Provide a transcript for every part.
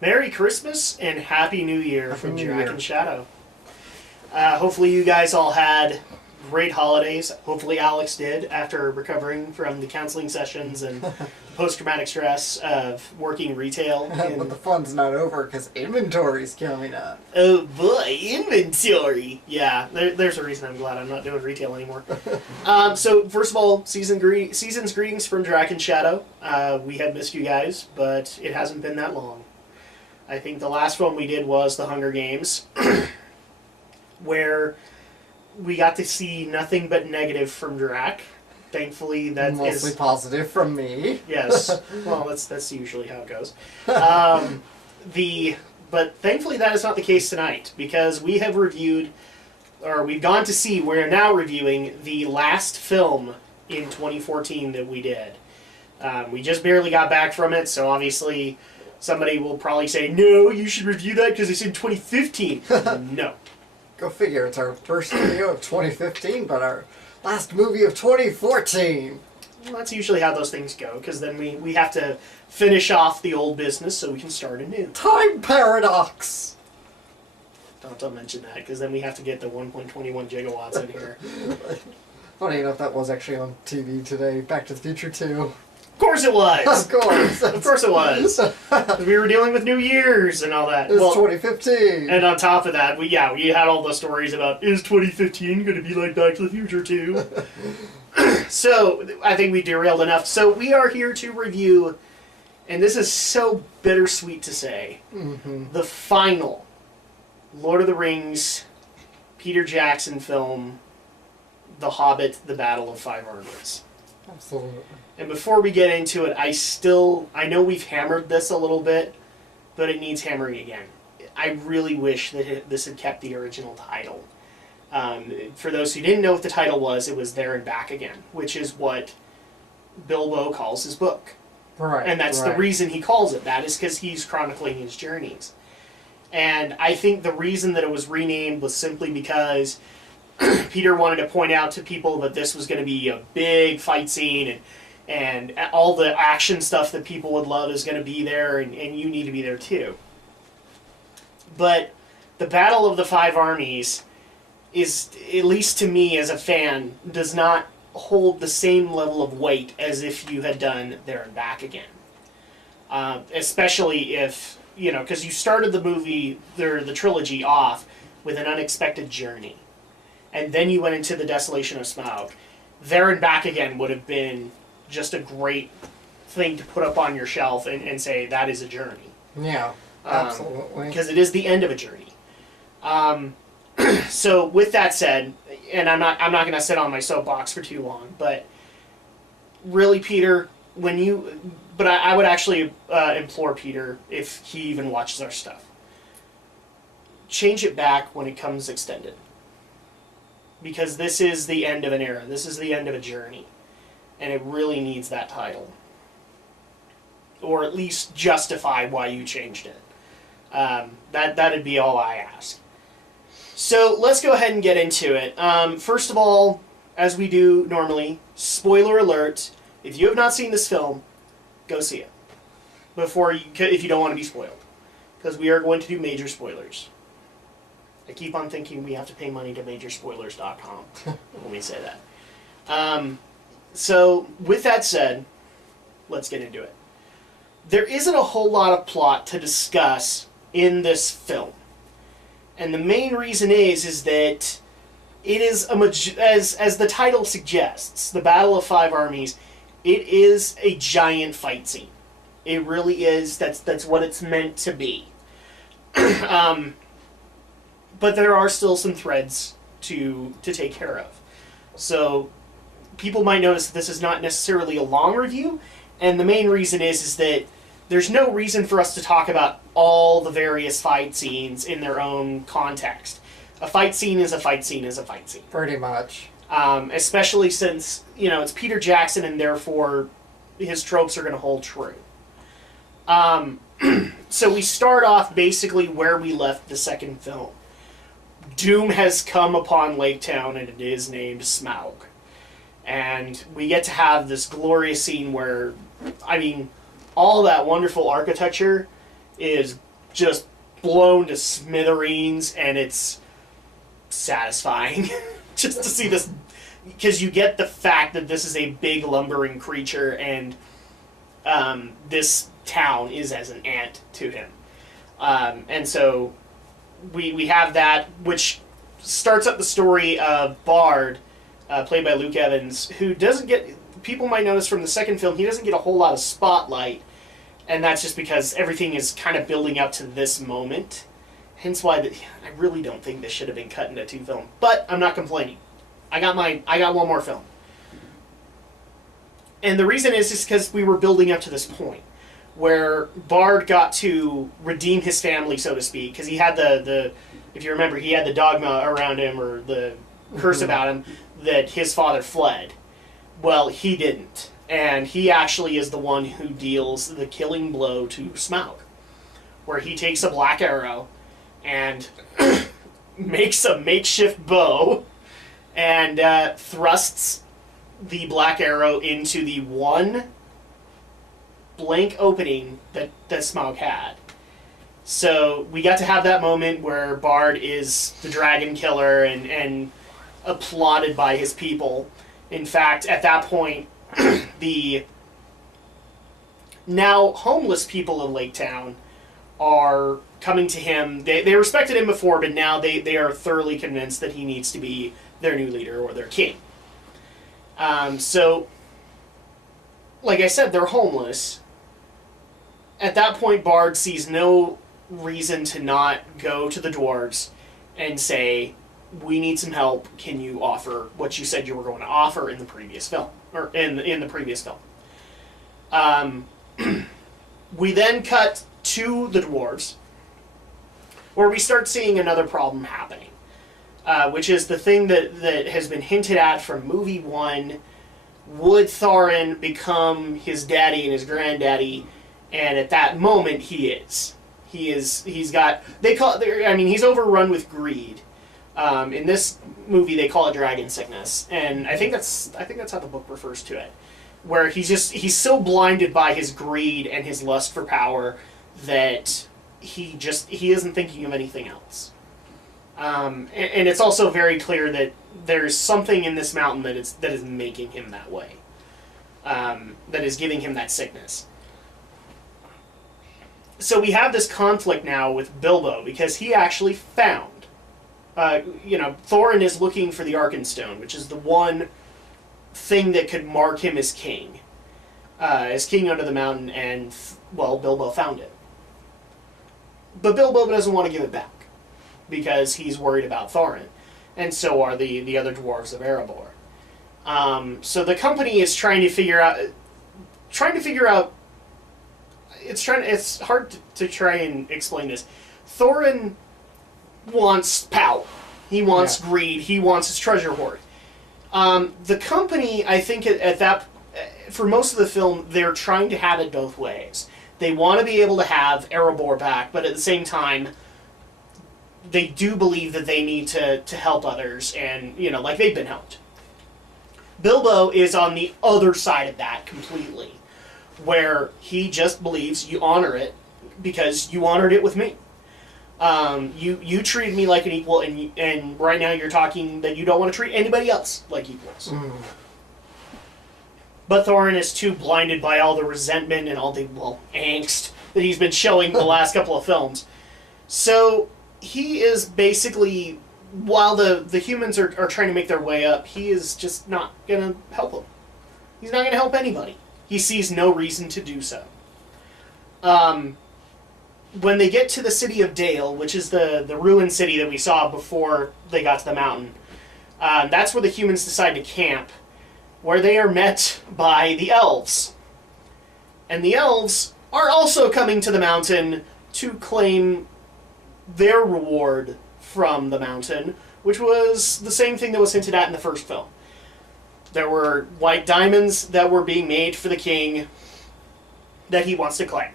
Merry Christmas and Happy New Year Happy from New Drak Year. and Shadow. Hopefully you guys all had great holidays. Hopefully Alex did after recovering from the counseling sessions and post-traumatic stress of working retail. But the fun's not over because inventory's coming up. Oh boy, inventory! Yeah, there's a reason I'm glad I'm not doing retail anymore. So first of all, season's greetings from Drak and Shadow. We have missed you guys, but it hasn't been that long. I think the last one we did was the Hunger Games, where we got to see nothing but negative from Drak. Thankfully, that Mostly is positive from me. yes. Well, that's usually how it goes. But thankfully that is not the case tonight, because we have reviewed, or we've gone to see, we're now reviewing the last film in 2014 that we did. We just barely got back from it, so obviously somebody will probably say, no, you should review that because it's in 2015. No. Go figure, it's our first video of 2015, but our last movie of 2014. Well, that's usually how those things go, because then we have to finish off the old business so we can start anew. Time paradox! Don't mention that, because then we have to get the 1.21 gigawatts in here. Funny enough, that was actually on TV today. Back to the Future 2. Of course it was! Of course! Of course it was! We were dealing with New Year's and all that. It's 2015! And on top of that, we had all the stories about, is 2015 going to be like Back to the Future too? So, I think we derailed enough. So, we are here to review, and this is so bittersweet to say, the final Lord of the Rings, Peter Jackson film, The Hobbit, The Battle of Five Armies. Absolutely. And before we get into it, I know we've hammered this a little bit, but it needs hammering again. I really wish that this had kept the original title. For those who didn't know what the title was, it was There and Back Again, which is what Bilbo calls his book. Right. And that's the reason he calls it that, is because he's chronicling his journeys. And I think the reason that it was renamed was simply because Peter wanted to point out to people that this was going to be a big fight scene, and all the action stuff that people would love is going to be there, and you need to be there too. But the Battle of the Five Armies is, at least to me as a fan, does not hold the same level of weight as if you had done There and Back Again. Especially if, because you started the movie, the trilogy off with An Unexpected Journey. And then you went into The Desolation of Smaug. There and Back Again would have been just a great thing to put up on your shelf and say, that is a journey. Yeah, absolutely. Because it is the end of a journey. So with that said, and I'm not going to sit on my soapbox for too long, but really, Peter, I would actually implore Peter, if he even watches our stuff, change it back when it comes extended. Because this is the end of an era. This is the end of a journey. And it really needs that title. Or at least justify why you changed it. That'd be all I ask. So let's go ahead and get into it. First of all, as we do normally, spoiler alert. If you have not seen this film, go see it. If you don't want to be spoiled. Because we are going to do major spoilers. I keep on thinking we have to pay money to majorspoilers.com when we say that. So, with that said, let's get into it. There isn't a whole lot of plot to discuss in this film. And the main reason is that it is, as the title suggests, the Battle of Five Armies, it is a giant fight scene. It really is. That's what it's meant to be. But there are still some threads to take care of. So people might notice that this is not necessarily a long review, and the main reason is that there's no reason for us to talk about all the various fight scenes in their own context. A fight scene is a fight scene is a fight scene. Pretty much. Especially since, it's Peter Jackson, and therefore his tropes are going to hold true. So we start off basically where we left the second film. Doom has come upon Lake Town, and it is named Smaug. And we get to have this glorious scene where, all that wonderful architecture is just blown to smithereens, and it's satisfying just to see this, because you get the fact that this is a big lumbering creature, and this town is as an ant to him. And so we have that, which starts up the story of Bard, played by Luke Evans, who doesn't get, people might notice from the second film, he doesn't get a whole lot of spotlight, and that's just because everything is kind of building up to this moment. Hence why I really don't think this should have been cut into 2 films. But I'm not complaining. I got one more film. And the reason is just because we were building up to this point where Bard got to redeem his family, so to speak, because he had the if you remember, he had the dogma around him, or the curse about him, that his father fled. Well, he didn't. And he actually is the one who deals the killing blow to Smaug, where he takes a black arrow and makes a makeshift bow and thrusts the black arrow into the one blank opening that Smaug had. So we got to have that moment where Bard is the dragon killer and applauded by his people. In fact, at that point, the now homeless people of Lake Town are coming to him. They respected him before, but now they are thoroughly convinced that he needs to be their new leader or their king. So, like I said, they're homeless. At that point, Bard sees no reason to not go to the dwarves and say, we need some help. Can you offer what you said you were going to offer in the previous film? Or in the previous film. We then cut to the dwarves, where we start seeing another problem happening, which is the thing that has been hinted at from movie 1. Would Thorin become his daddy and his granddaddy? And at that moment, he is. He's got, he's overrun with greed. In this movie, they call it dragon sickness, and I think that's how the book refers to it, where he's so blinded by his greed and his lust for power that he isn't thinking of anything else. And it's also very clear that there's something in this mountain that is making him that way, that is giving him that sickness. So we have this conflict now with Bilbo, because he actually found, Thorin is looking for the Arkenstone, which is the one thing that could mark him as king under the mountain, and, Bilbo found it. But Bilbo doesn't want to give it back, because he's worried about Thorin, and so are the other dwarves of Erebor. So the company is trying to figure out. It's hard to try and explain this. Thorin wants power. He wants greed. He wants his treasure hoard. The company, I think, for most of the film, they're trying to have it both ways. They want to be able to have Erebor back, but at the same time, they do believe that they need to help others, and, like they've been helped. Bilbo is on the other side of that completely, where he just believes you honor it because you honored it with me. You treated me like an equal, and right now you're talking that you don't want to treat anybody else like equals. Mm. But Thorin is too blinded by all the resentment and all the, angst that he's been showing the last couple of films. So he is basically, while the humans are trying to make their way up, he is just not going to help them. He's not going to help anybody. He sees no reason to do so. When they get to the city of Dale, which is the ruined city that we saw before they got to the mountain, that's where the humans decide to camp, where they are met by the elves. And the elves are also coming to the mountain to claim their reward from the mountain, which was the same thing that was hinted at in the first film. There were white diamonds that were being made for the king that he wants to claim.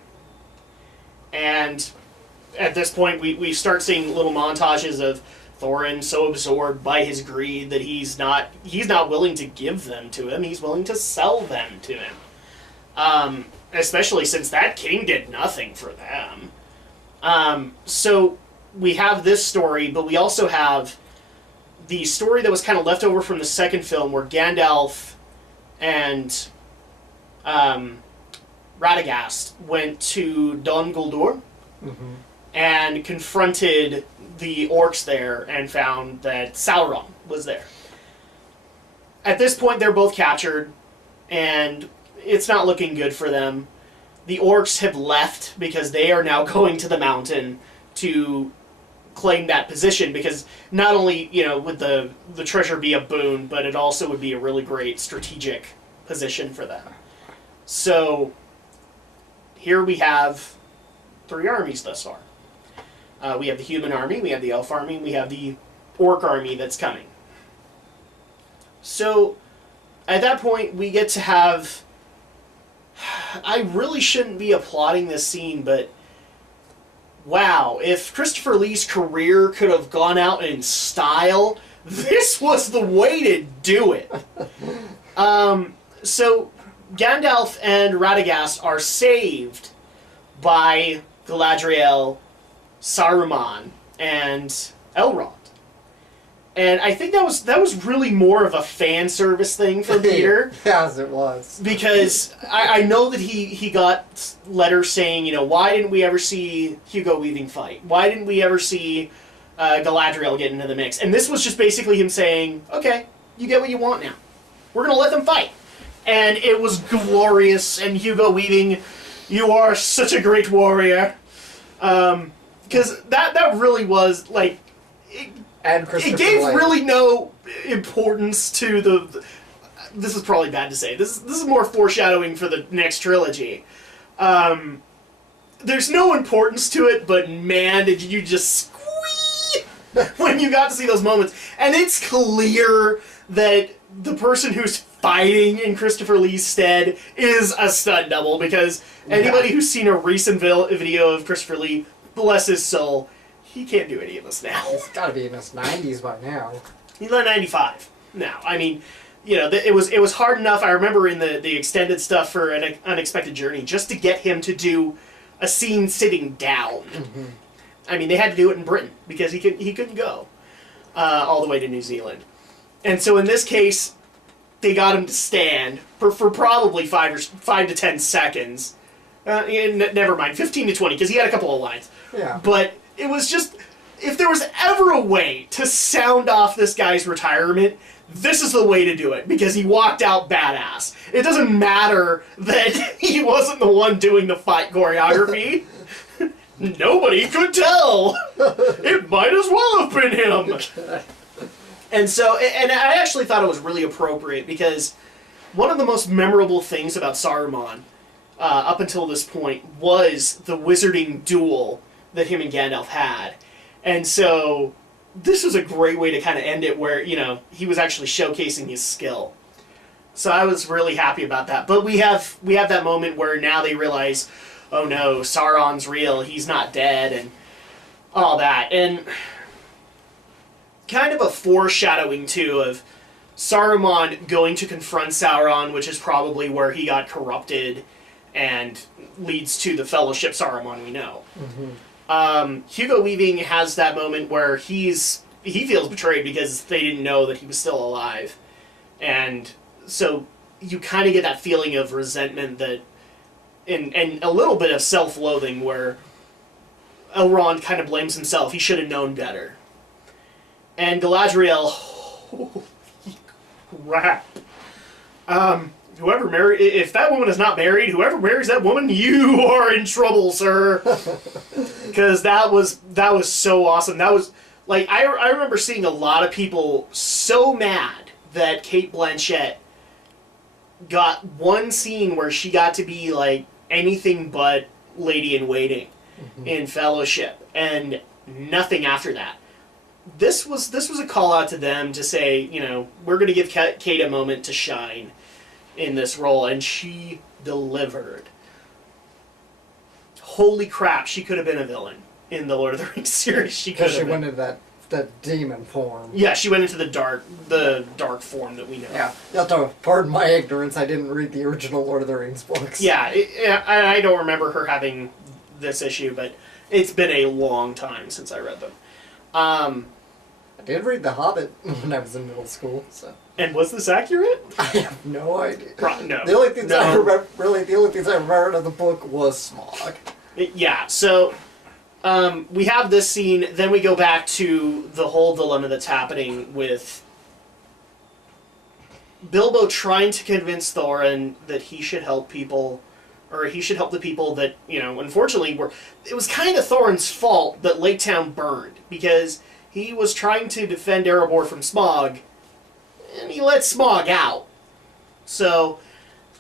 And at this point, we start seeing little montages of Thorin so absorbed by his greed that he's not willing to give them to him. He's willing to sell them to him. Especially since that king did nothing for them. So we have this story, but we also have the story that was kind of left over from the second film, where Gandalf and Radagast went to Dol Guldur and confronted the orcs there and found that Sauron was there. At this point, they're both captured, and it's not looking good for them. The orcs have left because they are now going to the mountain to claim that position, because not only, would the treasure be a boon, but it also would be a really great strategic position for them. So here we have 3 armies thus far. We have the human army, we have the elf army, we have the orc army that's coming. So at that point, we get to have... I really shouldn't be applauding this scene, but wow, if Christopher Lee's career could have gone out in style, this was the way to do it. So Gandalf and Radagast are saved by Galadriel, Saruman, and Elrond. And I think that was really more of a fan service thing for Peter. Yes, it was. Because I know that he got letters saying, why didn't we ever see Hugo Weaving fight? Why didn't we ever see Galadriel get into the mix? And this was just basically him saying, okay, you get what you want now. We're going to let them fight. And it was glorious. And Hugo Weaving, you are such a great warrior. Because that really was, like... It gave really no importance to the... This is probably bad to say. This is more foreshadowing for the next trilogy. There's no importance to it, but man, did you just squeak when you got to see those moments. And it's clear that the person who's fighting in Christopher Lee's stead is a stunt double, because anybody who's seen a recent video of Christopher Lee, bless his soul, he can't do any of this now. He's got to be in his 90s by now. He's like 95 now. I mean, it was hard enough. I remember in the extended stuff for An Unexpected Journey, just to get him to do a scene sitting down. Mm-hmm. I mean, they had to do it in Britain because he couldn't go all the way to New Zealand. And so in this case, they got him to stand for probably 5 to 10 seconds. Never mind, 15 to 20, because he had a couple of lines. Yeah. But it was just, if there was ever a way to sound off this guy's retirement, this is the way to do it, because he walked out badass. It doesn't matter that he wasn't the one doing the fight choreography. Nobody could tell. It might as well have been him. And so, and I actually thought it was really appropriate, because one of the most memorable things about Saruman up until this point was the wizarding duel that him and Gandalf had. And so this was a great way to kind of end it, where, he was actually showcasing his skill. So I was really happy about that. But we have that moment where now they realize, oh no, Sauron's real, he's not dead, and all that. And kind of a foreshadowing, too, of Saruman going to confront Sauron, which is probably where he got corrupted and leads to the Fellowship Saruman we know. Mm-hmm. Hugo Weaving has that moment where he feels betrayed because they didn't know that he was still alive. And so you kind of get that feeling of resentment that, and a little bit of self-loathing, where Elrond kind of blames himself. He should have known better. And Galadriel, holy crap. If that woman is not married, whoever marries that woman, you are in trouble, sir. Because that was so awesome. That was, like, I remember seeing a lot of people so mad that Cate Blanchett got one scene where she got to be, like, anything but Lady in Waiting in Fellowship, and nothing after that. This was a call out to them to say, we're going to give Cate a moment to shine in this role, and she delivered. Holy crap, she could have been a villain in the Lord of the Rings series. She went into that demon form. Yeah, she went into the dark form that we know. Yeah, you have to pardon my ignorance. I didn't read the original Lord of the Rings books. Yeah, I don't remember her having this issue, but It's been a long time since I read them. I did read The Hobbit when I was in middle school, so. And was this accurate? I have no idea. No. The only things I remember, the only things I remembered of the book was smog. Yeah, so we have this scene, then we go back to the whole dilemma that's happening with Bilbo trying to convince Thorin that he should help people, or he should help the people that, unfortunately it was kind of Thorin's fault that Lake Town burned, because he was trying to defend Erebor from smog, and he let smog out. So,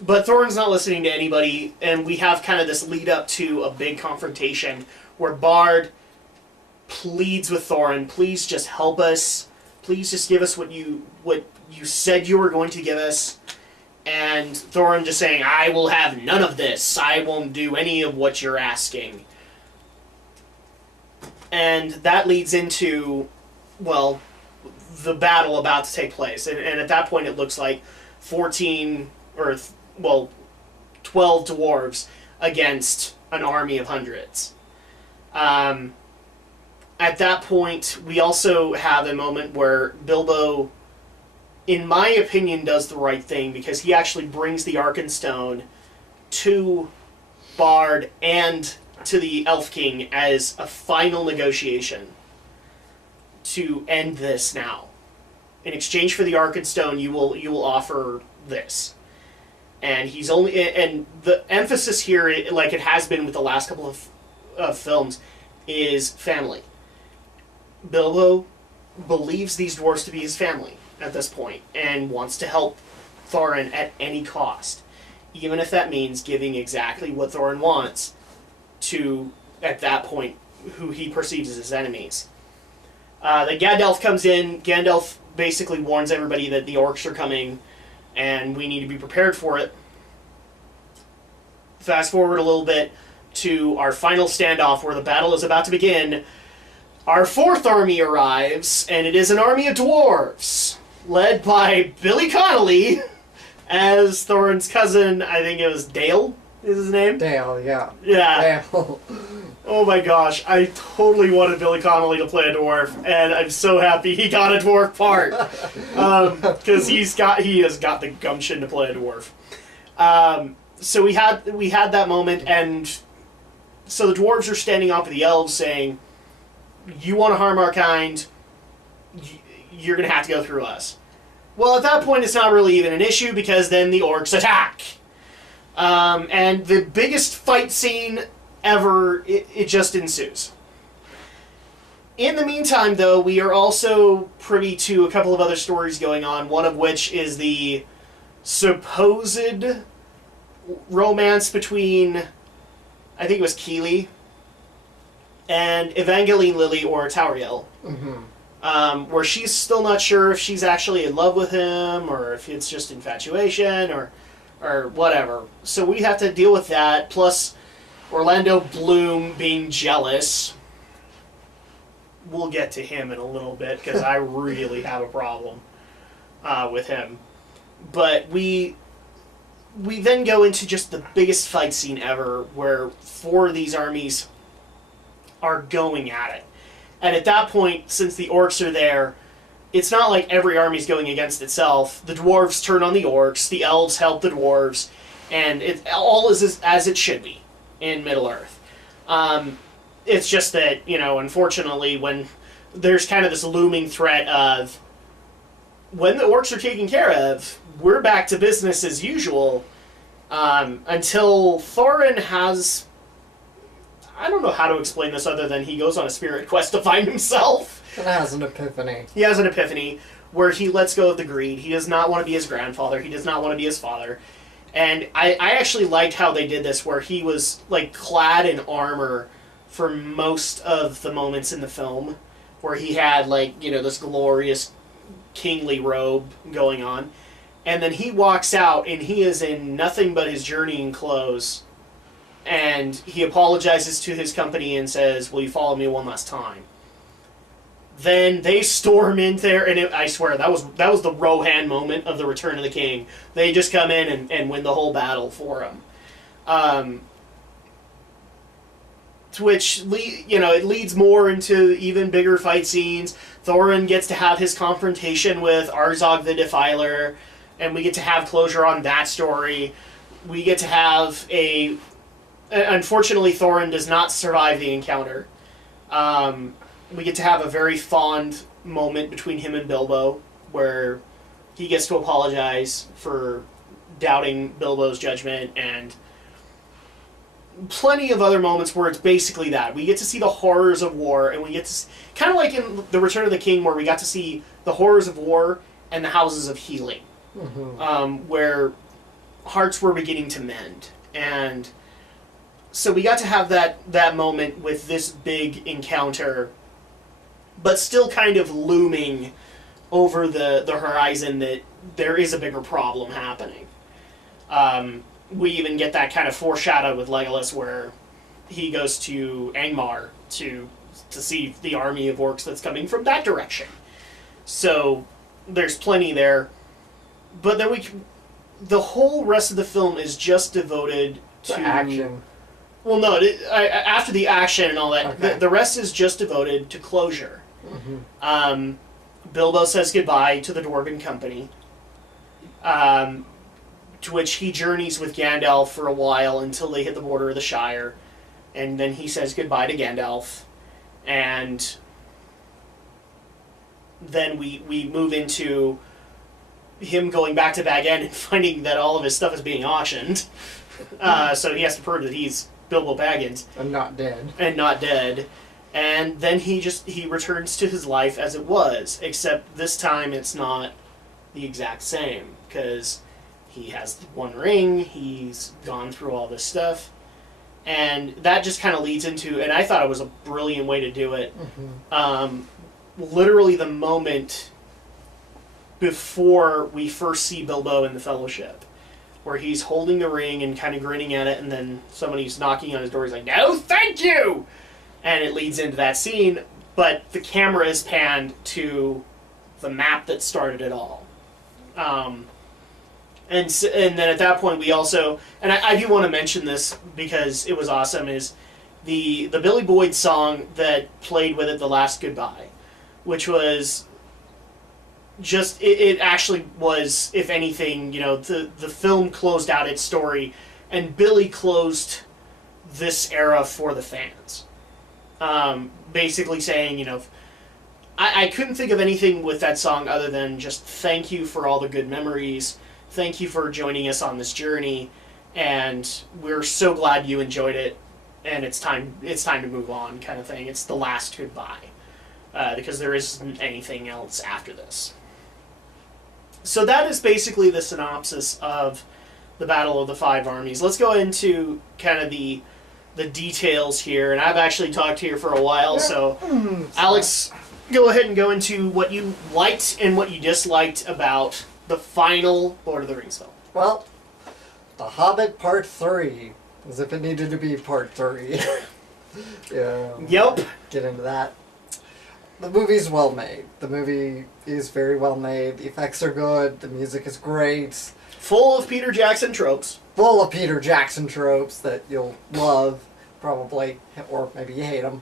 but Thorin's not listening to anybody, and we have kind of this lead up to a big confrontation where Bard pleads with Thorin, please just help us, please just give us what you said you were going to give us. And Thorin just saying, I will have none of this, I won't do any of what you're asking. And that leads into, well, the battle about to take place. And at that point it looks like 12 dwarves against an army of hundreds. At that point, we also have a moment where Bilbo, in my opinion, does the right thing, because he actually brings the Arkenstone to Bard and to the Elf King as a final negotiation to end this now. In exchange for the Arkenstone, you will offer this. And and the emphasis here, like it has been with the last couple of films, is family. Bilbo believes these dwarves to be his family at this point, and wants to help Thorin at any cost, even if that means giving exactly what Thorin wants to, at that point, who he perceives as his enemies. The Gandalf comes in. Gandalf basically warns everybody that the orcs are coming, and we need to be prepared for it. Fast forward a little bit to our final standoff where the battle is about to begin. Our fourth army arrives, and it is an army of dwarves, led by Billy Connolly as Thorin's cousin. I think it was Dale is his name? Dale, yeah. Yeah. Dale. Oh my gosh, I totally wanted Billy Connolly to play a dwarf, and I'm so happy he got a dwarf part. Because he has got the gumption to play a dwarf. So we had that moment, and so the dwarves are standing up with the elves saying, you want to harm our kind, you're going to have to go through us. Well, at that point, it's not really even an issue, because then the orcs attack. And the biggest fight scene ever, it just ensues. In the meantime, though, we are also privy to a couple of other stories going on, one of which is the supposed romance between, I think it was Keeley, and Evangeline Lilly or Tauriel. Mm-hmm. Where she's still not sure if she's actually in love with him, or if it's just infatuation, or whatever. So we have to deal with that, plus Orlando Bloom being jealous. We'll get to him in a little bit, because I really have a problem with him. But we then go into just the biggest fight scene ever, where four of these armies are going at it. And at that point, since the orcs are there, it's not like every army's going against itself. The dwarves turn on the orcs, the elves help the dwarves, and it all is as it should be in Middle-earth. It's just that, unfortunately, when there's kind of this looming threat of, when the orcs are taken care of, we're back to business as usual, until Thorin has... I don't know how to explain this other than he goes on a spirit quest to find himself. And has an epiphany. He has an epiphany where he lets go of the greed. He does not want to be his grandfather. He does not want to be his father. And I actually liked how they did this, where he was clad in armor for most of the moments in the film, where he had this glorious kingly robe going on. And then he walks out and he is in nothing but his journeying clothes. And he apologizes to his company and says, will you follow me one last time? Then they storm in there, and I swear, that was the Rohan moment of the Return of the King. They just come in and win the whole battle for him. to which it leads more into even bigger fight scenes. Thorin gets to have his confrontation with Arzog the Defiler, and we get to have closure on that story. We get to have unfortunately, Thorin does not survive the encounter. We get to have a very fond moment between him and Bilbo, where he gets to apologize for doubting Bilbo's judgment, and plenty of other moments where it's basically that. We get to see the horrors of war, and we get to kind of like in The Return of the King, where we got to see the horrors of war and the houses of healing, where hearts were beginning to mend. And so we got to have that moment with this big encounter, but still kind of looming over the horizon that there is a bigger problem happening. We even get that kind of foreshadow with Legolas, where he goes to Angmar to see the army of orcs that's coming from that direction. So there's plenty there. But then the whole rest of the film is just devoted to action. Well, no, after the action and all that, okay. the rest is just devoted to closure. Bilbo says goodbye to the Dwarven Company, to which he journeys with Gandalf for a while until they hit the border of the Shire, and then he says goodbye to Gandalf, and then we move into him going back to Bag End and finding that all of his stuff is being auctioned, so he has to prove that he's Bilbo Baggins. And not dead. And then he returns to his life as it was, except this time it's not the exact same, because he has one ring, he's gone through all this stuff, and that just kind of leads into, and I thought it was a brilliant way to do it, literally the moment before we first see Bilbo in the Fellowship, where he's holding the ring and kind of grinning at it, and then somebody's knocking on his door, he's like, "No, thank you!" And it leads into that scene, but the camera is panned to the map that started it all. And then at that point we also, and I do want to mention this because it was awesome, is the Billy Boyd song that played with it, The Last Goodbye, which was just, it actually was, if anything, the film closed out its story, and Billy closed this era for the fans. Basically saying, I couldn't think of anything with that song other than just thank you for all the good memories, thank you for joining us on this journey, and we're so glad you enjoyed it, and it's time to move on, kind of thing. It's the last goodbye, because there isn't anything else after this. So that is basically the synopsis of the Battle of the Five Armies. Let's go into kind of the details here, and I've actually talked here for a while, so Alex, go ahead and go into what you liked and what you disliked about the final Lord of the Rings film. Well, The Hobbit Part 3, as if it needed to be Part 3. Yeah. Yep. Get into that. The movie's well made. The movie is very well made. The effects are good. The music is great. Full of Peter Jackson tropes. Full of Peter Jackson tropes that you'll love, probably, or maybe you hate them.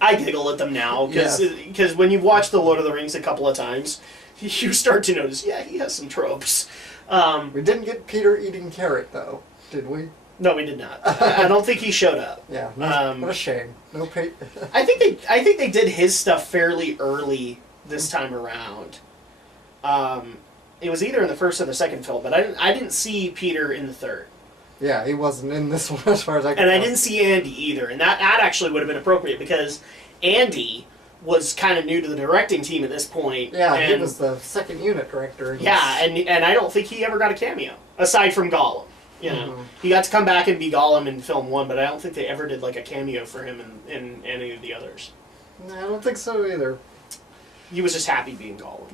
I giggle at them now, because when you've watched The Lord of the Rings a couple of times, you start to notice, yeah, he has some tropes. We didn't get Peter eating carrot, though, did we? No, we did not. I don't think he showed up. Yeah, what a shame. No pay. I think they did his stuff fairly early this time around. It was either in the first or the second film, but I didn't see Peter in the third. Yeah, he wasn't in this one as far as I can And tell. I didn't see Andy either, and that actually would have been appropriate, because Andy was kind of new to the directing team at this point. Yeah, he was the second unit director. Yeah, and I don't think he ever got a cameo, aside from Gollum. He got to come back and be Gollum in film 1, but I don't think they ever did like a cameo for him in any of the others. No, I don't think so either. He was just happy being Gollum.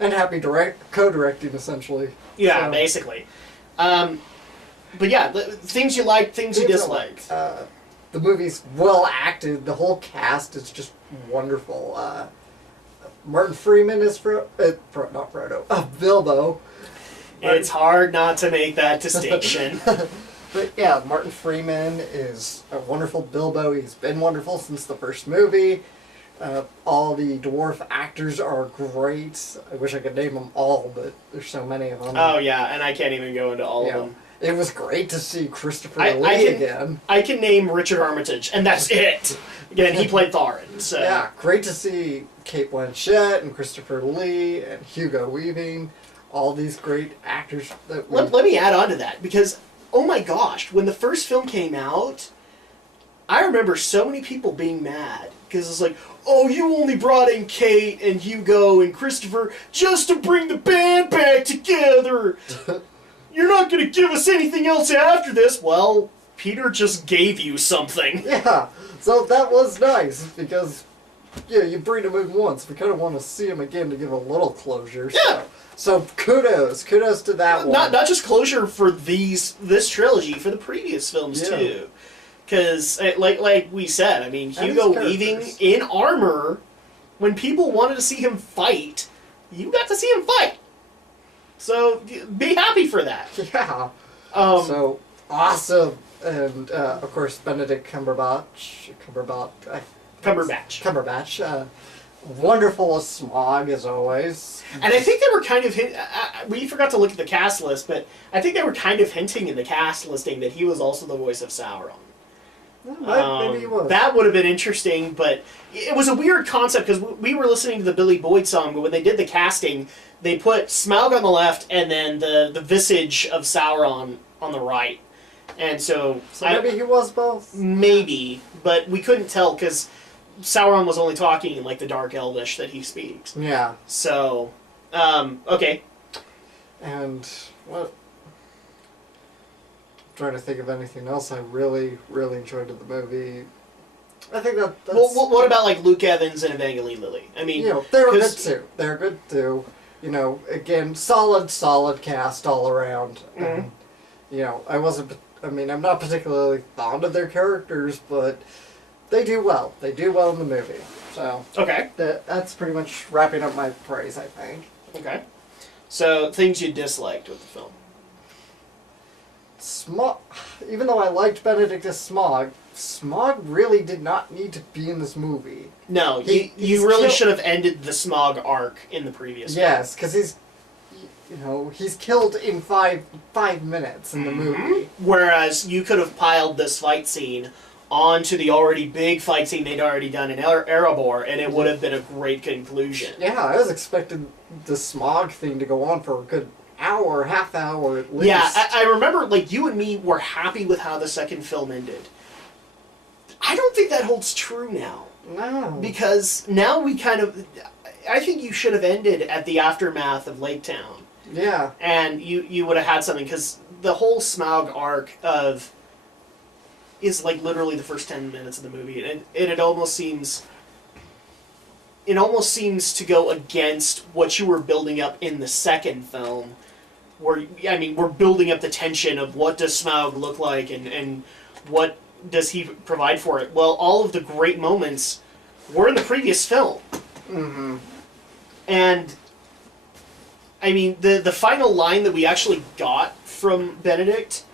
And happy co-directing, essentially. Yeah, so. Basically. But yeah, things you like, things you dislike. The movie's well acted. The whole cast is just wonderful. Martin Freeman is Bilbo. It's hard not to make that distinction. But yeah, Martin Freeman is a wonderful Bilbo. He's been wonderful since the first movie. All the dwarf actors are great. I wish I could name them all, but there's so many of them. Oh yeah, and I can't even go into all of them. It was great to see Christopher Lee again. I can name Richard Armitage, and that's it. Again, he played Thorin. So. Yeah, great to see Cate Blanchett and Christopher Lee and Hugo Weaving. All these great actors. Let me add on to that, because, oh my gosh, when the first film came out, I remember so many people being mad. Because it's like, oh, you only brought in Kate and Hugo and Christopher just to bring the band back together. You're not going to give us anything else after this. Well, Peter just gave you something. Yeah, so that was nice, because, yeah, you bring him in once. We kind of want to see him again to give a little closure. Yeah. So kudos to that one. Not just closure for this trilogy, for the previous films too. Because, like we said, I mean, Hugo Weaving in armor, when people wanted to see him fight, you got to see him fight. So, be happy for that. Yeah. So, awesome. And, of course, Benedict Cumberbatch. Wonderful as Smaug, as always. And I think they were kind of we forgot to look at the cast list, but I think they were kind of hinting in the cast listing that he was also the voice of Sauron. Maybe he was. That would have been interesting, but it was a weird concept because we were listening to the Billy Boyd song, but when they did the casting, they put Smaug on the left and then the visage of Sauron on the right. And so maybe he was both? Maybe, but we couldn't tell because Sauron was only talking in like the Dark Elvish that he speaks. Yeah. So, okay. And what? Trying to think of anything else I really, really enjoyed in the movie. I think that's... Well, what about like Luke Evans and Evangeline Lilly? I mean, they're good too. They're good too. Again, solid cast all around. Mm-hmm. I'm not particularly fond of their characters, but they do well. They do well in the movie. So okay, that's pretty much wrapping up my praise, I think. Okay. So things you disliked with the film. Even though I liked Benedict as Smaug really did not need to be in this movie. No, you really should have ended the Smaug arc in the previous film. Yes, because he's killed in five minutes in the movie. Whereas you could have piled this fight scene onto the already big fight scene they'd already done in Erebor, and it would have been a great conclusion. Yeah, I was expecting the Smaug thing to go on for a good hour, half hour at least. Yeah, I remember, like, you and me were happy with how the second film ended. I don't think that holds true now. No. Because now we I think you should have ended at the aftermath of Lake Town. Yeah. And you would have had something, because the whole Smaug arc is like literally the first 10 minutes of the movie, and it almost seems to go against what you were building up in the second film, where, I mean, we're building up the tension of what does Smaug look like and what does he provide for it. Well, all of the great moments were in the previous film. Mm-hmm. And, I mean, the final line that we actually got from Benedict,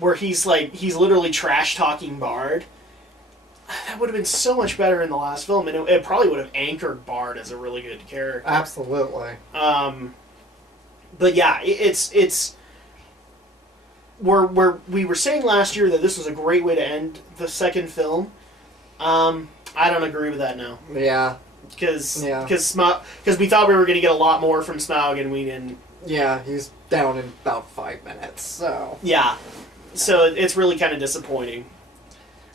where he's literally trash-talking Bard, that would have been so much better in the last film, and it probably would have anchored Bard as a really good character. Absolutely. But yeah, it's where we were saying last year that this was a great way to end the second film. I don't agree with that now. Yeah. Because we thought we were going to get a lot more from Smaug, and we didn't. Yeah, he's down in about 5 minutes, so... Yeah. So it's really kind of disappointing.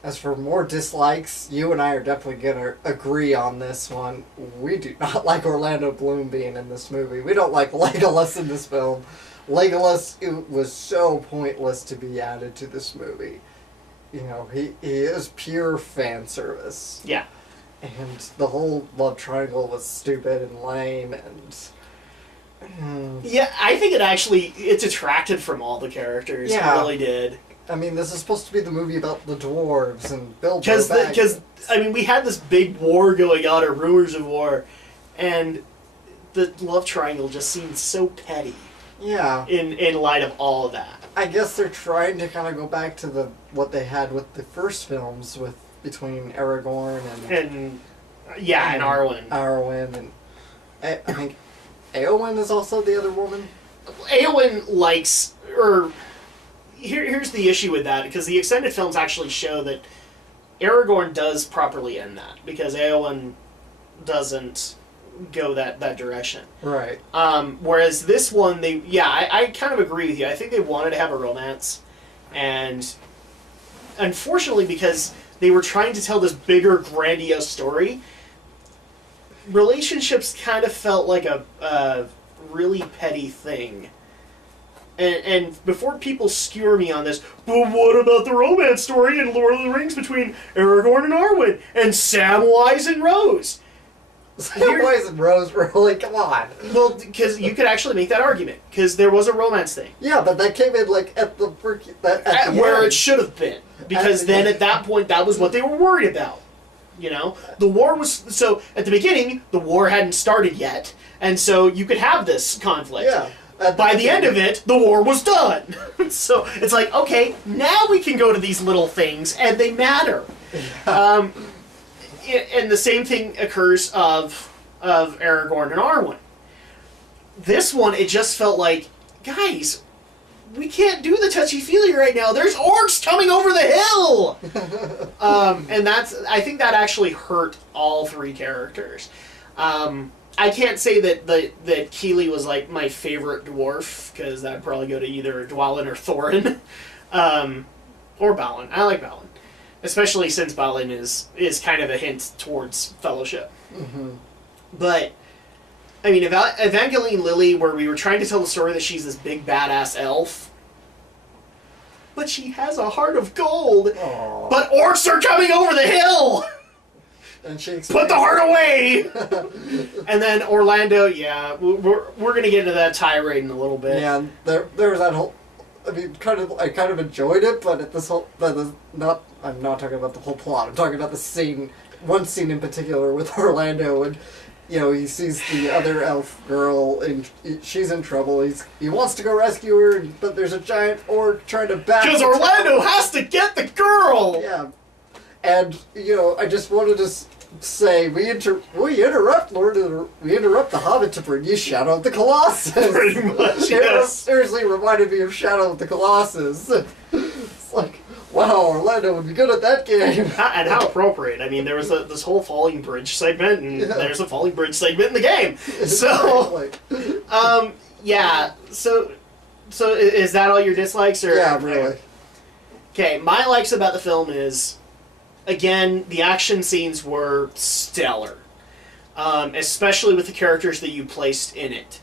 As for more dislikes, you and I are definitely going to agree on this one. We do not like Orlando Bloom being in this movie. We don't like Legolas in this film. Legolas, it was so pointless to be added to this movie. He is pure fan service. Yeah. And the whole love triangle was stupid and lame, and... Yeah, I think it detracted from all the characters. Yeah. It really did. I mean, this is supposed to be the movie about the dwarves and Bilbo. Because I mean, we had this big war going on, or rumors of war, and the love triangle just seemed so petty. Yeah. In light of all of that. I guess they're trying to kind of go back to what they had with the first films between Aragorn and Arwen. Arwen and I think Eowyn is also the other woman. Eowyn likes, or here's the issue with that, because the extended films actually show that Aragorn does properly end that, because Eowyn doesn't go that direction. Right. Whereas this one, I kind of agree with you. I think they wanted to have a romance, and unfortunately, because they were trying to tell this bigger, grandiose story, relationships kind of felt like a really petty thing. And before people skewer me on this, but what about the romance story in Lord of the Rings between Aragorn and Arwen and Samwise and Rose? Samwise and Rose, really? Come on. Well, because you could actually make that argument, because there was a romance thing. Yeah, but that came in like at the where end. it should have been, because then at that point that was what they were worried about. You know, the war was so at the beginning the war hadn't started yet, and so you could have this conflict. Yeah. By the end of it, the war was done. So it's like, okay, now we can go to these little things, and they matter. Yeah. And the same thing occurs of Aragorn and Arwen. This one, it just felt like, guys, we can't do the touchy-feely right now. There's orcs coming over the hill! And I think that actually hurt all three characters. I can't say that Keeley was like my favorite dwarf, because that would probably go to either Dwalin or Thorin. Or Balin. I like Balin. Especially since Balin is kind of a hint towards fellowship. Mm-hmm. But, I mean, Evangeline Lilly, where we were trying to tell the story that she's this big badass elf, but she has a heart of gold. Aww. But orcs are coming over the hill! And she Put the heart away! And then Orlando, yeah, we're going to get into that tirade in a little bit. Yeah, there was that whole... I mean, I kind of enjoyed it, but I'm not talking about the whole plot. I'm talking about the scene, one scene in particular with Orlando, and he sees the other elf girl, and she's in trouble. He wants to go rescue her, but there's a giant orc trying to back. Because Orlando has to get the girl. Yeah, and I just wanted to say we interrupt the Hobbit to bring you Shadow of the Colossus. Pretty much, yes. Seriously reminded me of Shadow of the Colossus. It's like, wow, Orlando would be good at that game. And how appropriate. I mean, there was this whole falling bridge segment, and there's a falling bridge segment in the game. So, yeah. So is that all your dislikes? Or yeah, really. Okay, my likes about the film is, again, the action scenes were stellar, especially with the characters that you placed in it.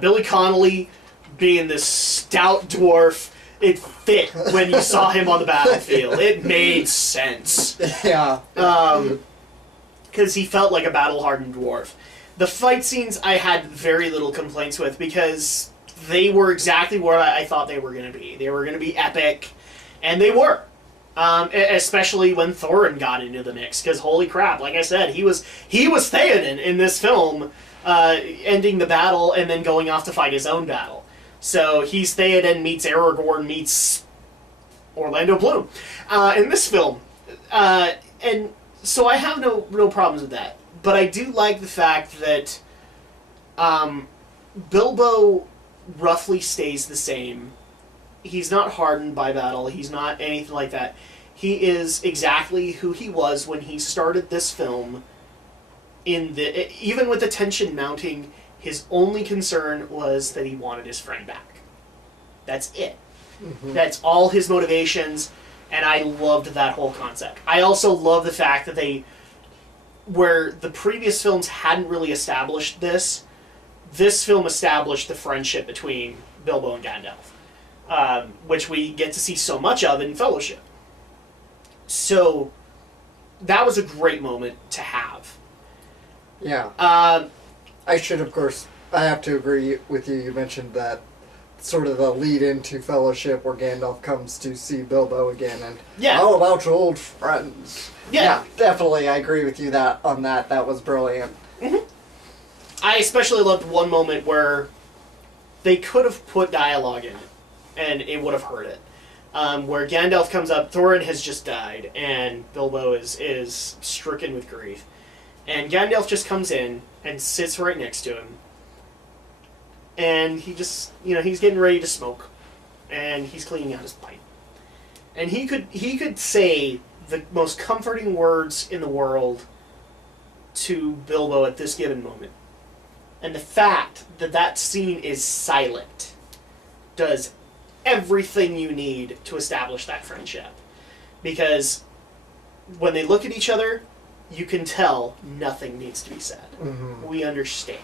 Billy Connolly being this stout dwarf, it fit when you saw him on the battlefield. It made sense. Yeah. Because he felt like a battle-hardened dwarf. The fight scenes I had very little complaints with, because they were exactly what I thought they were going to be. They were going to be epic, and they were. Especially when Thorin got into the mix, because holy crap, like I said, he was Theoden in this film, ending the battle and then going off to fight his own battle. So he's Theoden meets Aragorn meets Orlando Bloom in this film, and so I have no real problems with that. But I do like the fact that Bilbo roughly stays the same. He's not hardened by battle. He's not anything like that. He is exactly who he was when he started this film. Even with the tension mounting, his only concern was that he wanted his friend back. That's it. Mm-hmm. That's all his motivations, and I loved that whole concept. I also love the fact that where the previous films hadn't really established this film established the friendship between Bilbo and Gandalf. Which we get to see so much of in Fellowship. So, that was a great moment to have. Yeah. I should, of course, I have to agree with you. You mentioned that sort of the lead into Fellowship where Gandalf comes to see Bilbo again, and how about old friends? Yeah, definitely, I agree with you on that. That was brilliant. Mm-hmm. I especially loved one moment where they could have put dialogue in it, and it would have hurt it. Where Gandalf comes up, Thorin has just died, and Bilbo is stricken with grief. And Gandalf just comes in and sits right next to him. And he just, he's getting ready to smoke. And he's cleaning out his pipe. And he could say the most comforting words in the world to Bilbo at this given moment. And the fact that that scene is silent does everything you need to establish that friendship. Because when they look at each other, you can tell nothing needs to be said. Mm-hmm. We understand.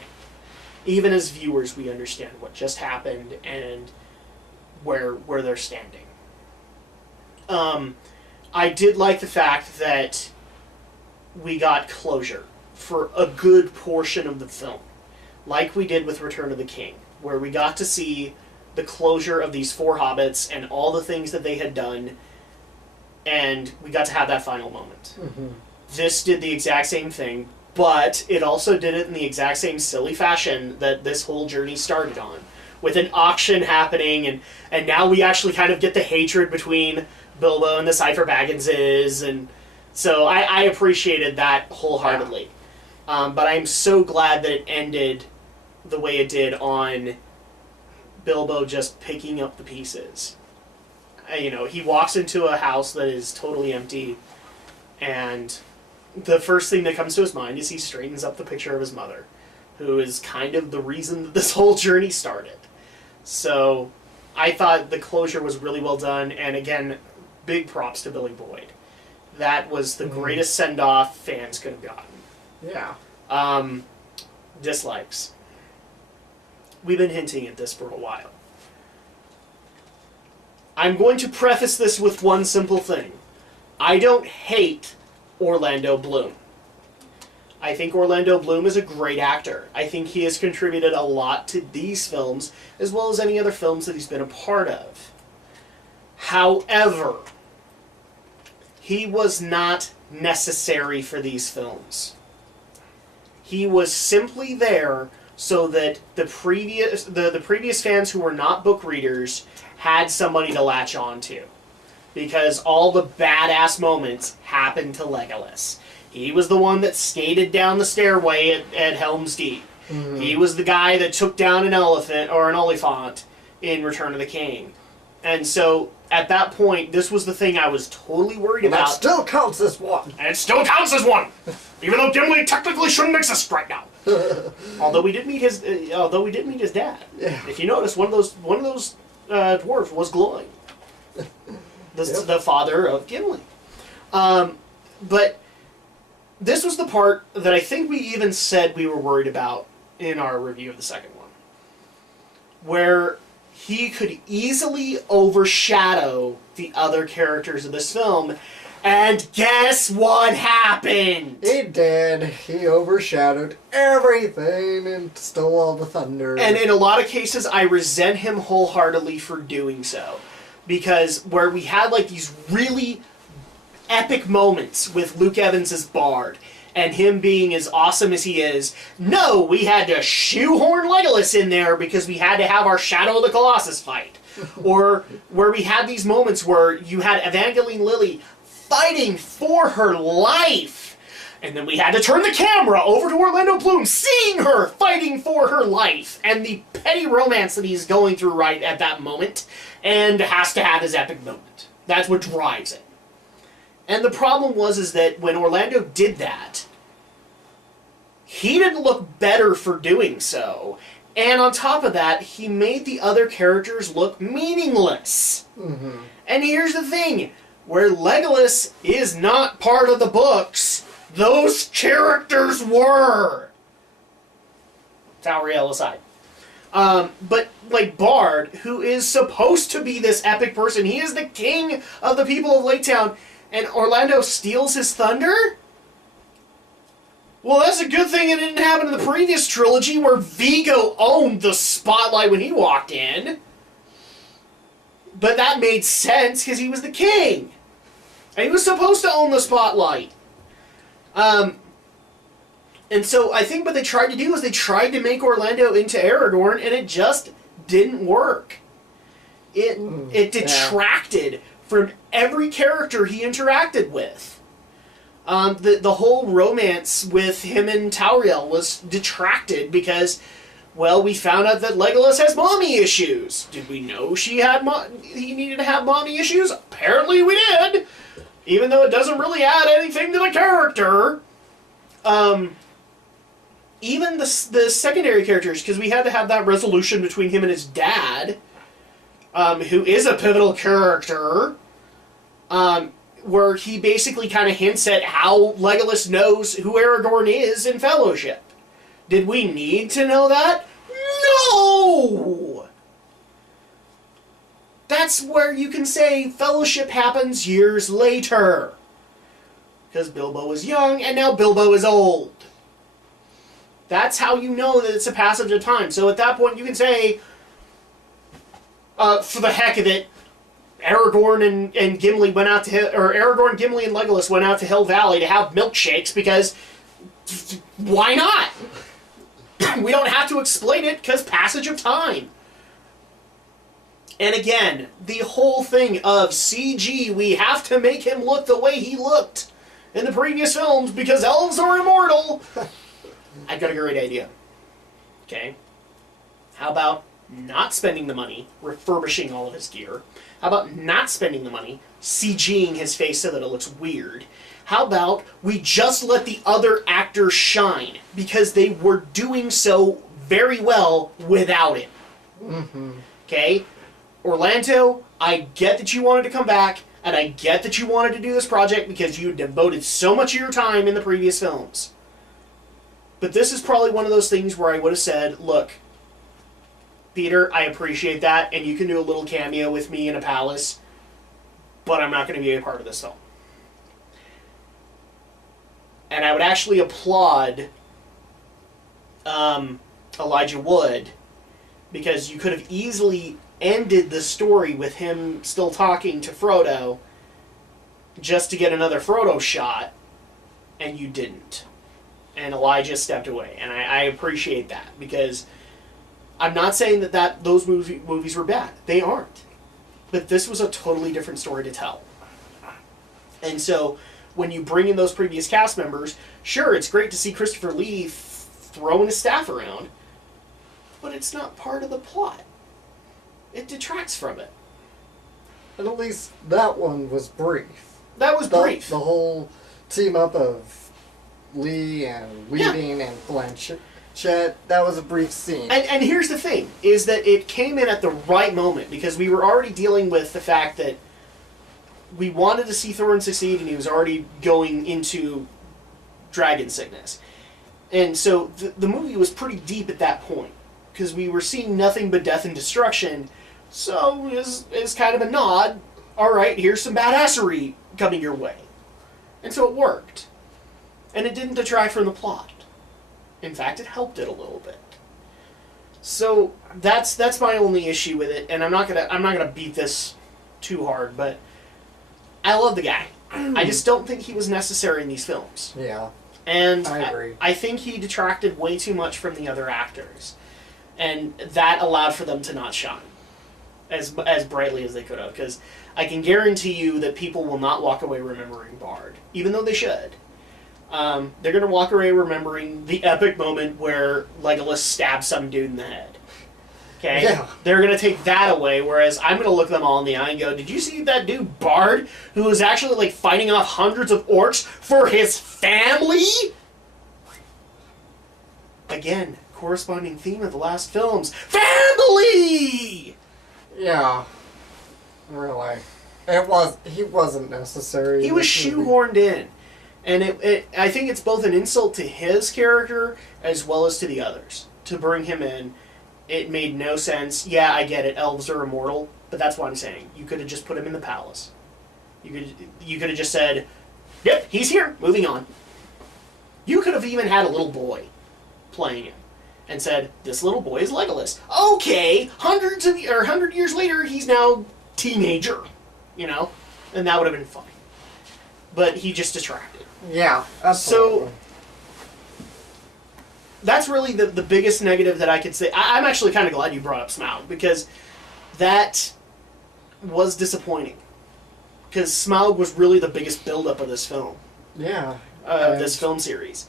Even as viewers, we understand what just happened and where they're standing. I did like the fact that we got closure for a good portion of the film, like we did with Return of the King, where we got to see the closure of these 4 hobbits and all the things that they had done, and we got to have that final moment. Mm-hmm. This did the exact same thing, but it also did it in the exact same silly fashion that this whole journey started on, with an auction happening, and now we actually kind of get the hatred between Bilbo and the Cypher Bagginses, and so I appreciated that wholeheartedly. Yeah. But I'm so glad that it ended the way it did on Bilbo just picking up the pieces. He walks into a house that is totally empty, and the first thing that comes to his mind is he straightens up the picture of his mother, who is kind of the reason that this whole journey started. So I thought the closure was really well done, and again, big props to Billy Boyd. That was the greatest send-off fans could have gotten. Yeah. Dislikes. We've been hinting at this for a while. I'm going to preface this with one simple thing. I don't hate Orlando Bloom. I think Orlando Bloom is a great actor. I think he has contributed a lot to these films, as well as any other films that he's been a part of. However, he was not necessary for these films. He was simply there so that the previous fans who were not book readers had somebody to latch on to. Because all the badass moments happened to Legolas. He was the one that skated down the stairway at Helm's Deep. Mm-hmm. He was the guy that took down an elephant or an oliphant in Return of the King. And so, at that point, this was the thing I was totally worried about. That still counts as one. And it still counts as one! Even though Gimli technically shouldn't exist right now. Although we did meet his dad. Yeah. If you notice, one of those dwarves was glowing. The father of Gimli. But this was the part that I think we even said we were worried about in our review of the second one. Where he could easily overshadow the other characters of this film. And guess what happened? He did. He overshadowed everything and stole all the thunder. And in a lot of cases, I resent him wholeheartedly for doing so. Because where we had like these really epic moments with Luke Evans as Bard, and him being as awesome as he is, no, we had to shoehorn Legolas in there because we had to have our Shadow of the Colossus fight. Or where we had these moments where you had Evangeline Lilly fighting for her life. And then we had to turn the camera over to Orlando Bloom, seeing her fighting for her life, and the petty romance that he's going through right at that moment, and has to have his epic moment. That's what drives it. And the problem is that when Orlando did that, he didn't look better for doing so. And on top of that, he made the other characters look meaningless. Mm-hmm. And here's the thing. Where Legolas is not part of the books, those characters were. Tauriel aside. But, like, Bard, who is supposed to be this epic person, he is the king of the people of Lake Town, and Orlando steals his thunder? Well, that's a good thing it didn't happen in the previous trilogy, where Viggo owned the spotlight when he walked in. But that made sense, because he was the king. And he was supposed to own the spotlight. And so I think what they tried to do is they tried to make Orlando into Aragorn, and it just didn't work. It detracted from every character he interacted with. The whole romance with him and Tauriel was detracted because, well, we found out that Legolas has mommy issues. Did we know he needed to have mommy issues? Apparently we did, even though it doesn't really add anything to the character. Even the secondary characters, because we had to have that resolution between him and his dad, who is a pivotal character, where he basically kind of hints at how Legolas knows who Aragorn is in Fellowship. Did we need to know that? No! That's where you can say Fellowship happens years later. Because Bilbo was young, and now Bilbo is old. That's how you know that it's a passage of time. So at that point you can say, for the heck of it, Aragorn and Gimli went out to Aragorn, Gimli, and Legolas went out to Hill Valley to have milkshakes because why not? We don't have to explain it because passage of time. And again, the whole thing of CG, we have to make him look the way he looked in the previous films because elves are immortal. I've got a great idea. Okay? How about not spending the money refurbishing all of his gear? How about not spending the money CGing his face so that it looks weird? How about we just let the other actors shine because they were doing so very well without him? Mm-hmm. Okay? Orlando, I get that you wanted to come back, and I get that you wanted to do this project because you devoted so much of your time in the previous films. But this is probably one of those things where I would have said, look, Peter, I appreciate that, and you can do a little cameo with me in a palace, but I'm not going to be a part of this film. And I would actually applaud Elijah Wood, because you could have easily ended the story with him still talking to Frodo just to get another Frodo shot, and you didn't. And Elijah stepped away, and I appreciate that, because I'm not saying that those movies were bad. They aren't. But this was a totally different story to tell. And so, when you bring in those previous cast members, sure, it's great to see Christopher Lee throwing his staff around, but it's not part of the plot. It detracts from it. And at least that one was brief. That was brief. The whole team up of Lee and Weaving and Blanchett, that was a brief scene. And here's the thing, is that it came in at the right moment, because we were already dealing with the fact that we wanted to see Thorin succeed, and he was already going into dragon sickness. And so the movie was pretty deep at that point, because we were seeing nothing but death and destruction, so as kind of a nod, alright, here's some badassery coming your way. And so it worked. And it didn't detract from the plot. In fact, it helped it a little bit. So that's my only issue with it, and I'm not gonna beat this too hard, but I love the guy. I just don't think he was necessary in these films. Yeah. And I agree. I think he detracted way too much from the other actors. And that allowed for them to not shine as brightly as they could have. Because I can guarantee you that people will not walk away remembering Bard, even though they should. They're going to walk away remembering the epic moment where Legolas stabs some dude in the head. Okay? Yeah. They're going to take that away, whereas I'm going to look them all in the eye and go, did you see that dude Bard, who was actually like fighting off hundreds of orcs for his family? Again, corresponding theme of the last films. Family! Yeah. Really. He wasn't necessary. He was shoehorned in. And I think it's both an insult to his character as well as to the others. To bring him in, it made no sense. Yeah, I get it. Elves are immortal, but that's what I'm saying. You could have just put him in the palace. You could have just said, yep, he's here. Moving on. You could have even had a little boy playing him and said, this little boy is Legolas. Okay, 100 years later, he's now teenager, and that would have been fine. But he just detracted. Yeah, absolutely. So, that's really the biggest negative that I could say. I'm actually kind of glad you brought up Smaug, because that was disappointing. Because Smaug was really the biggest buildup of this film. Yeah. This film series.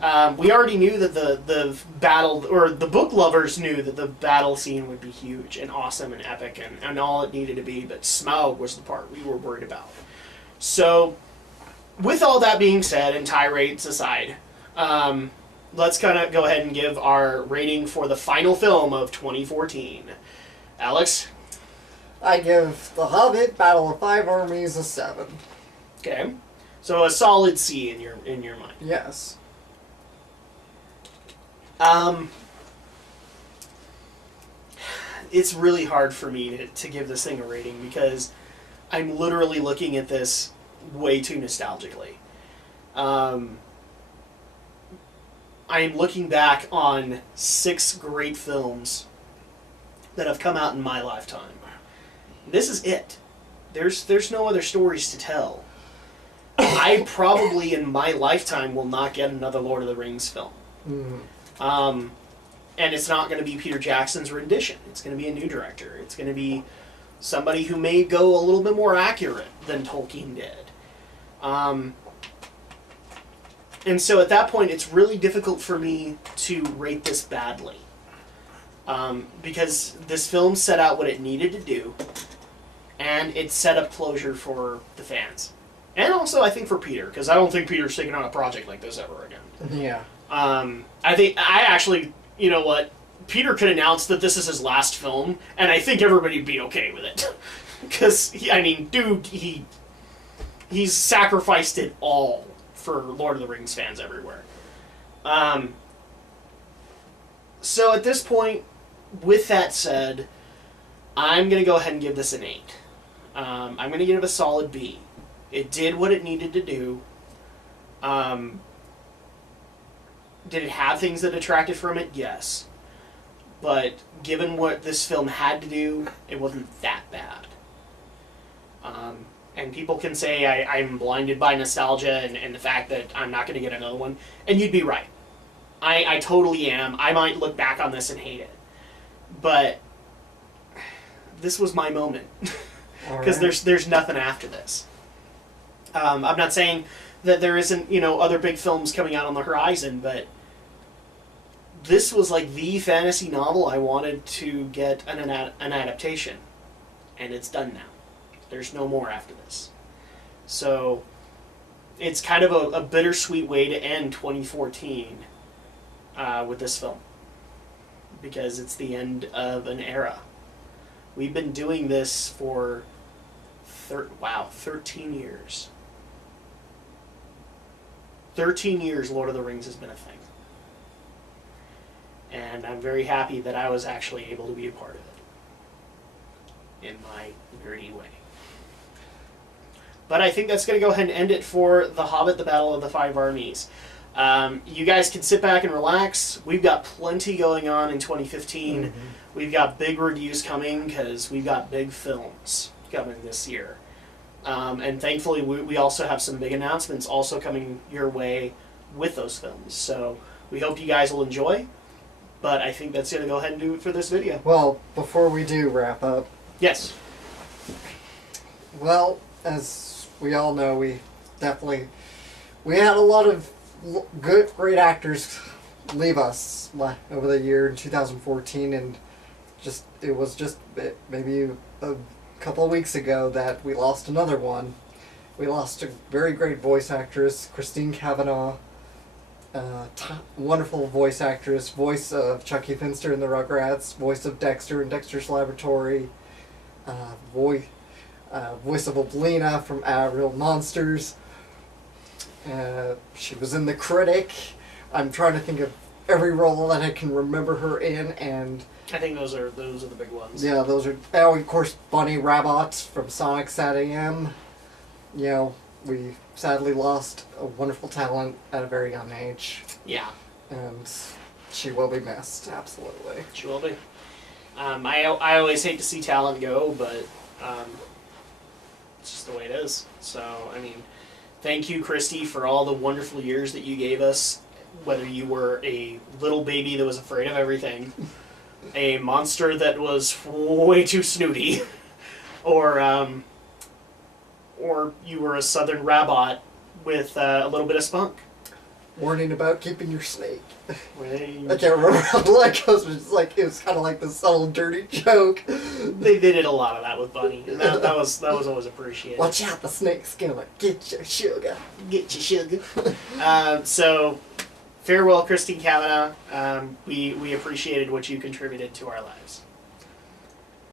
We already knew that the battle, or the book lovers knew that the battle scene would be huge and awesome and epic and all it needed to be, but Smaug was the part we were worried about. So, with all that being said, and tirades aside, let's kind of go ahead and give our rating for the final film of 2014. Alex? I give The Hobbit, Battle of Five Armies, a 7. Okay. So a solid C in your mind. Yes. It's really hard for me to give this thing a rating because I'm literally looking at this way too nostalgically. I'm looking back on 6 great films that have come out in my lifetime. This is it. There's no other stories to tell. I probably in my lifetime will not get another Lord of the Rings film. Mm-hmm. And it's not going to be Peter Jackson's rendition. It's going to be a new director. It's going to be somebody who may go a little bit more accurate than Tolkien did. And so at that point, it's really difficult for me to rate this badly. Because this film set out what it needed to do, and it set up closure for the fans. And also, I think, for Peter, because I don't think Peter's taking on a project like this ever again. Yeah. I actually, you know what, Peter could announce that this is his last film, and I think everybody would be okay with it. Because, dude, he's sacrificed it all for Lord of the Rings fans everywhere. So at this point, with that said, I'm going to go ahead and give this an 8. I'm going to give it a solid B. It did what it needed to do. Did it have things that detracted from it? Yes. But given what this film had to do, it wasn't that bad. And people can say I'm blinded by nostalgia and the fact that I'm not going to get another one. And you'd be right. I totally am. I might look back on this and hate it. But this was my moment. Because there's nothing after this. I'm not saying that there isn't, other big films coming out on the horizon, but this was like the fantasy novel I wanted to get an adaptation. And it's done now. There's no more after this. So, it's kind of a bittersweet way to end 2014 with this film. Because it's the end of an era. We've been doing this for 13 years. 13 years Lord of the Rings has been a thing. And I'm very happy that I was actually able to be a part of it. In my nerdy way. But I think that's going to go ahead and end it for The Hobbit, The Battle of the Five Armies. You guys can sit back and relax. We've got plenty going on in 2015. Mm-hmm. We've got big reviews coming because we've got big films coming this year. And thankfully, we also have some big announcements also coming your way with those films. So we hope you guys will enjoy. But I think that's going to go ahead and do it for this video. Well, before we do wrap up. Yes. Well, as we all know, we had a lot of great actors leave us over the year in 2014, and it was just maybe a couple of weeks ago that we lost another one. We lost a very great voice actress, Christine Cavanaugh, wonderful voice actress, voice of Chucky Finster in the Rugrats, voice of Dexter in Dexter's Laboratory, voice of Oblina from Real Monsters. She was in The Critic. I'm trying to think of every role that I can remember her in, and I think those are the big ones. Yeah, those are. Oh, of course, Bunny Rabbit from Sonic Sat AM. We sadly lost a wonderful talent at a very young age. Yeah. And she will be missed, absolutely. She will be. I always hate to see talent go, but it's just the way it is. So, thank you, Christy, for all the wonderful years that you gave us whether you were a little baby that was afraid of everything, a monster that was way too snooty, or you were a southern rabbit with a little bit of spunk. Warning about keeping your snake. Right. I can't remember how the line goes, but it's like, it was kind of like this subtle, dirty joke. They did a lot of that with Bunny, and that was always appreciated. Watch out, the snake's gonna get your sugar. Get your sugar. So, farewell, Christine Cavanaugh. We appreciated what you contributed to our lives.